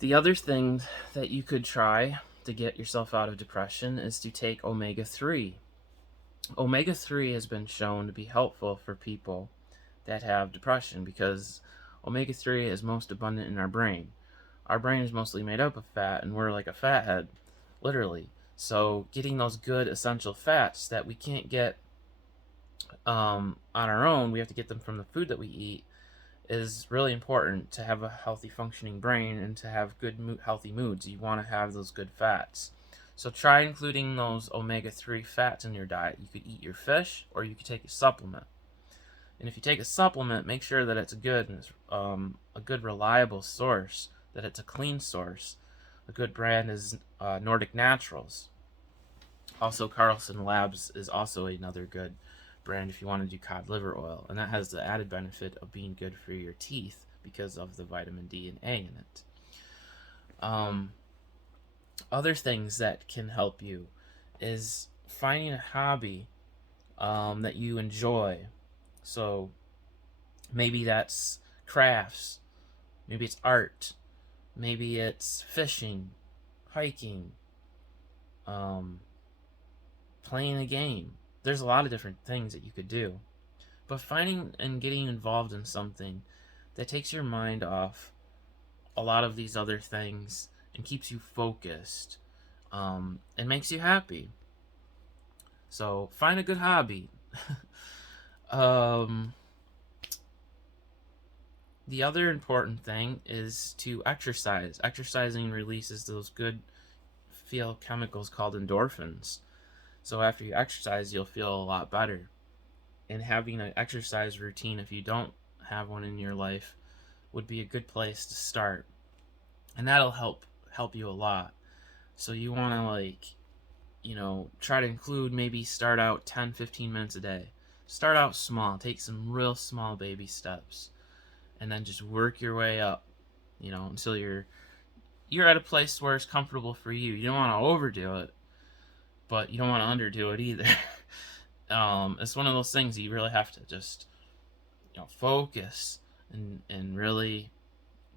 The other thing that you could try to get yourself out of depression is to take omega 3. Omega 3 has been shown to be helpful for people that have depression because omega 3 is most abundant in our brain. Our brain is mostly made up of fat, and we're like a fathead, literally. So, getting those good essential fats that we can't get on our own, we have to get them from the food that we eat, is really important to have a healthy functioning brain and to have good healthy moods. You want to have those good fats. So try including those omega-3 fats in your diet. You could eat your fish or you could take a supplement. And if you take a supplement, make sure that it's a good reliable source, that it's a clean source. A good brand is Nordic Naturals. Also, Carlson Labs is also another good brand if you want to do cod liver oil, and that has the added benefit of being good for your teeth because of the vitamin D and A in it. Um, Other things that can help you is finding a hobby that you enjoy. So maybe that's crafts, maybe it's art, maybe it's fishing, hiking, um, playing a game. There's a lot of different things that you could do. But finding and getting involved in something that takes your mind off a lot of these other things and keeps you focused and makes you happy. So find a good hobby. um, the other important thing is to exercise. Exercising releases those good feel chemicals called endorphins. So after you exercise, you'll feel a lot better. And having an exercise routine, if you don't have one in your life, would be a good place to start, and that'll help you a lot. So you want to try to include, maybe start out 10-15 minutes a day. Start out small, take some real small baby steps, and then just work your way up, until you're at a place where it's comfortable for you. You don't want to overdo it, but you don't want to underdo it either. It's one of those things you really have to just focus and really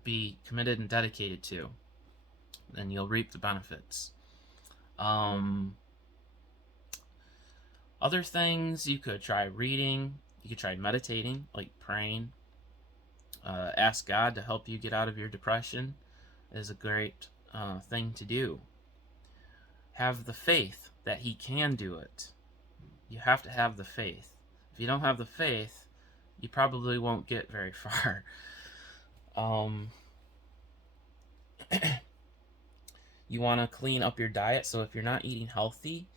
be committed and dedicated to, and you'll reap the benefits. Um, Other things you could try reading, you could try meditating, like praying. Ask God to help you get out of your depression is a great thing to do. Have the faith that He can do it. You have to have the faith. If you don't have the faith, you probably won't get very far. Um, you want to clean up your diet. So if you're not eating healthy,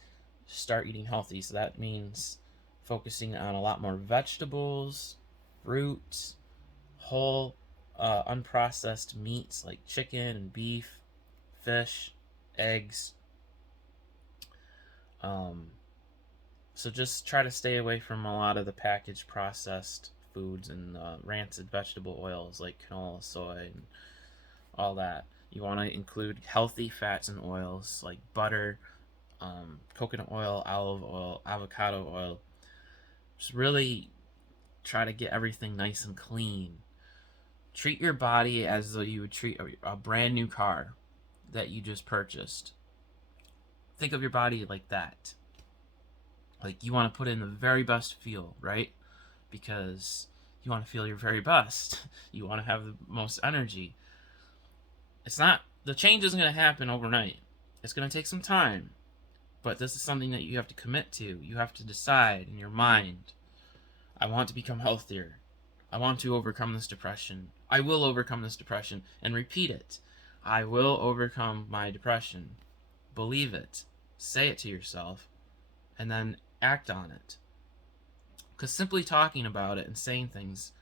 start eating healthy. So that means focusing on a lot more vegetables, fruits, whole unprocessed meats like chicken and beef, fish, eggs. Um, so just try to stay away from a lot of the packaged processed foods and rancid vegetable oils like canola, soy, and all that. You want to include healthy fats and oils like butter, coconut oil, olive oil, avocado oil. Just really try to get everything nice and clean. Treat your body as though you would treat a brand new car that you just purchased. Think of your body like that. Like you want to put in the very best fuel, right? Because you want to feel your very best. You want to have the most energy. It's not, the change isn't going to happen overnight. It's going to take some time. But this is something that you have to commit to. You have to decide in your mind, I want to become healthier. I want to overcome this depression. I will overcome this depression. And repeat it. I will overcome my depression. Believe it. Say it to yourself. And then act on it. Because simply talking about it and saying things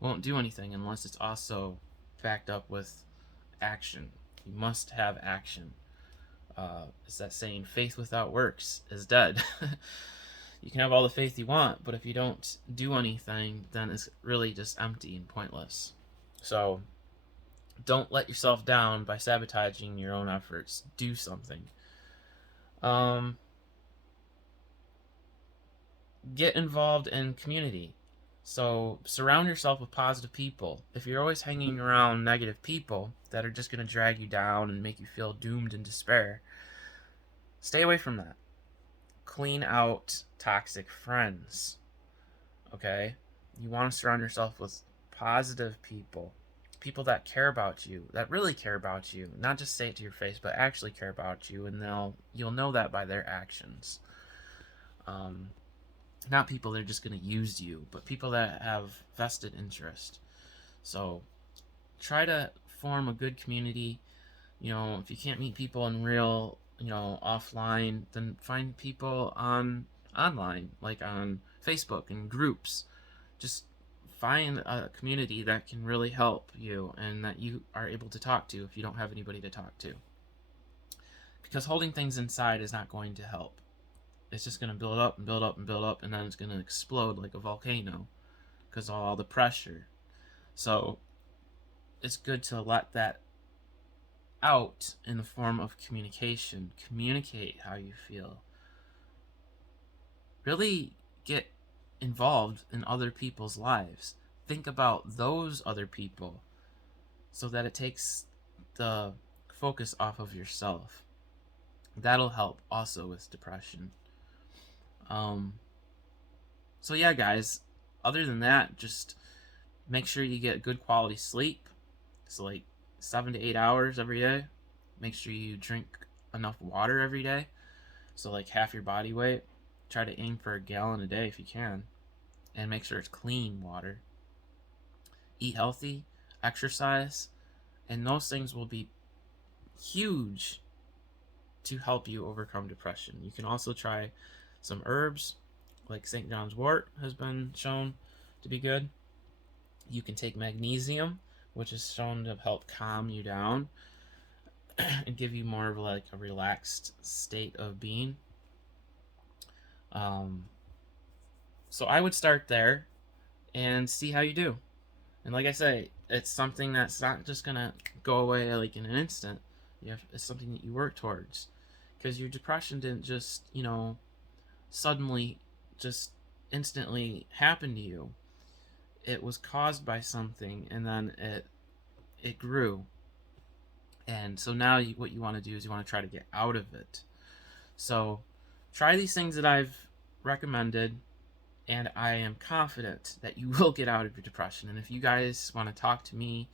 won't do anything unless it's also backed up with action. You must have action. It's that saying, faith without works is dead. You can have all the faith you want, but if you don't do anything, then it's really just empty and pointless. So don't let yourself down by sabotaging your own efforts. Do something. Um, get involved in community. So surround yourself with positive people. If you're always hanging around negative people that are just going to drag you down and make you feel doomed and despair, stay away from that. Clean out toxic friends. Okay? You want to surround yourself with positive people. People that care about you, that really care about you. Not just say it to your face, but actually care about you, and you'll know that by their actions. Um, Not people that are just going to use you, but people that have vested interest. So try to form a good community. If you can't meet people in real, offline, then find people online, like on Facebook and groups. Just find a community that can really help you and that you are able to talk to if you don't have anybody to talk to. Because holding things inside is not going to help. It's just going to build up and build up and build up, and then it's going to explode like a volcano because of all the pressure. So it's good to let that out in the form of communication. Communicate how you feel. Really get involved in other people's lives. Think about those other people so that it takes the focus off of yourself. That'll help also with depression. So yeah, guys, other than that, just make sure you get good quality sleep. So like 7 to 8 hours every day. Make sure you drink enough water every day. So like half your body weight. Try to aim for a gallon a day if you can. And make sure it's clean water. Eat healthy, exercise, and those things will be huge to help you overcome depression. You can also try some herbs, like St. John's wort has been shown to be good. You can take magnesium, which is shown to help calm you down and give you more of like a relaxed state of being. So I would start there and see how you do. And like I say, it's something that's not just gonna go away like in an instant. It's something that you work towards, because your depression didn't just suddenly just instantly happen to you. It was caused by something, and then it grew. And so now what you want to do is you want to try to get out of it. So try these things that I've recommended, and I am confident that you will get out of your depression. And if you guys want to talk to me,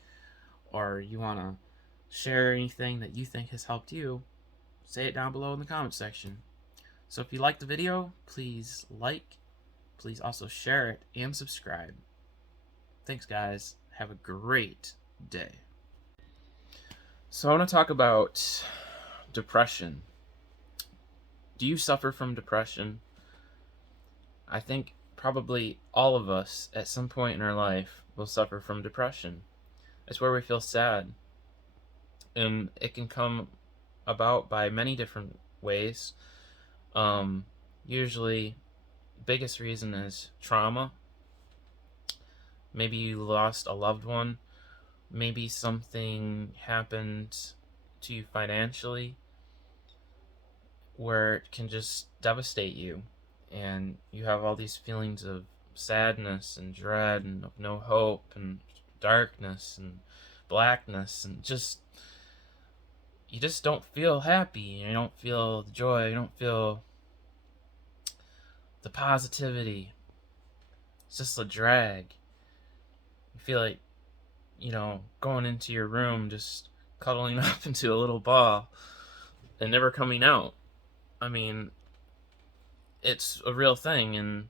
or you want to share anything that you think has helped you, say it down below in the comment section. So if you liked the video, please like, please also share it, and subscribe. Thanks, guys. Have a great day. So I want to talk about depression. Do you suffer from depression? I think probably all of us at some point in our life will suffer from depression. It's where we feel sad. And it can come about by many different ways. Usually, biggest reason is trauma. Maybe you lost a loved one. Maybe something happened to you financially where it can just devastate you, and you have all these feelings of sadness and dread and of no hope and darkness and blackness, and you just don't feel happy. You don't feel the joy. You don't feel the positivity. It's just a drag. You feel like, going into your room, just cuddling up into a little ball and never coming out. I mean, it's a real thing, and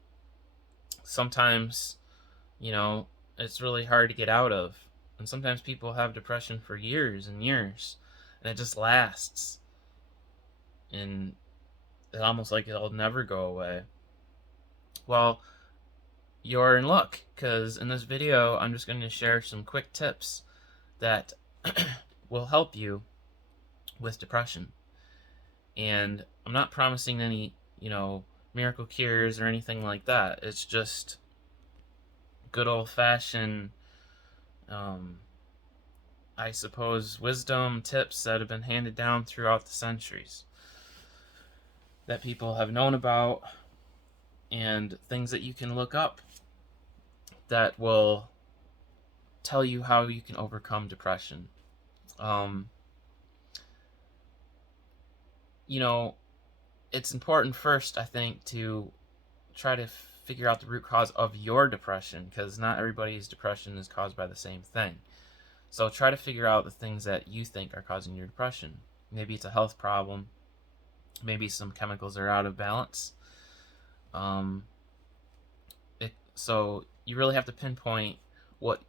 sometimes, it's really hard to get out of. And sometimes people have depression for years and years, and it just lasts. And it's almost like it'll never go away. Well, you're in luck, because in this video, I'm just going to share some quick tips that will help you with depression. And I'm not promising any, miracle cures or anything like that. It's just good old-fashioned, I suppose, wisdom tips that have been handed down throughout the centuries that people have known about, and things that you can look up that will tell you how you can overcome depression. Um, you know, it's important first, I think, to try to figure out the root cause of your depression, because not everybody's depression is caused by the same thing. So try to figure out the things that you think are causing your depression. Maybe it's a health problem. Maybe some chemicals are out of balance. Um, so you really have to pinpoint what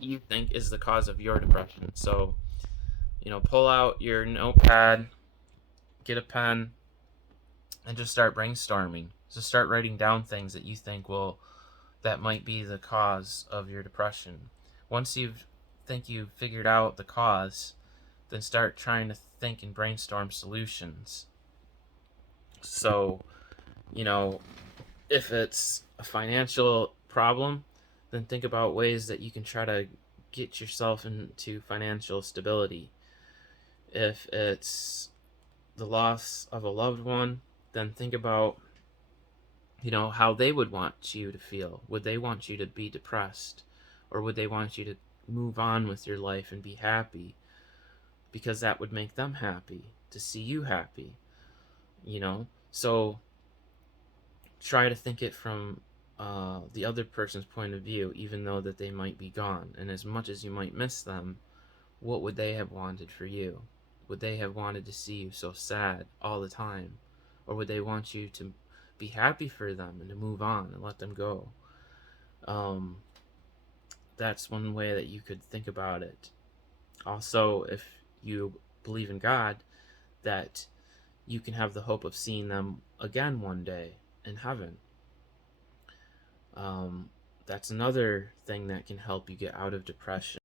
you think is the cause of your depression. So, pull out your notepad, get a pen, and just start brainstorming. Just start writing down things that you think that might be the cause of your depression. Once you've figured out the cause, then start trying to think and brainstorm solutions. So, you know, if it's a financial problem, then think about ways that you can try to get yourself into financial stability. If it's the loss of a loved one, then think about, how they would want you to feel. Would they want you to be depressed? Or would they want you to move on with your life and be happy? Because that would make them happy to see you happy, So try to think it from the other person's point of view, even though that they might be gone. And as much as you might miss them, what would they have wanted for you? Would they have wanted to see you so sad all the time? Or would they want you to be happy for them and to move on and let them go? Um, that's one way that you could think about it. Also, if you believe in God, that you can have the hope of seeing them again one day in heaven. That's another thing that can help you get out of depression.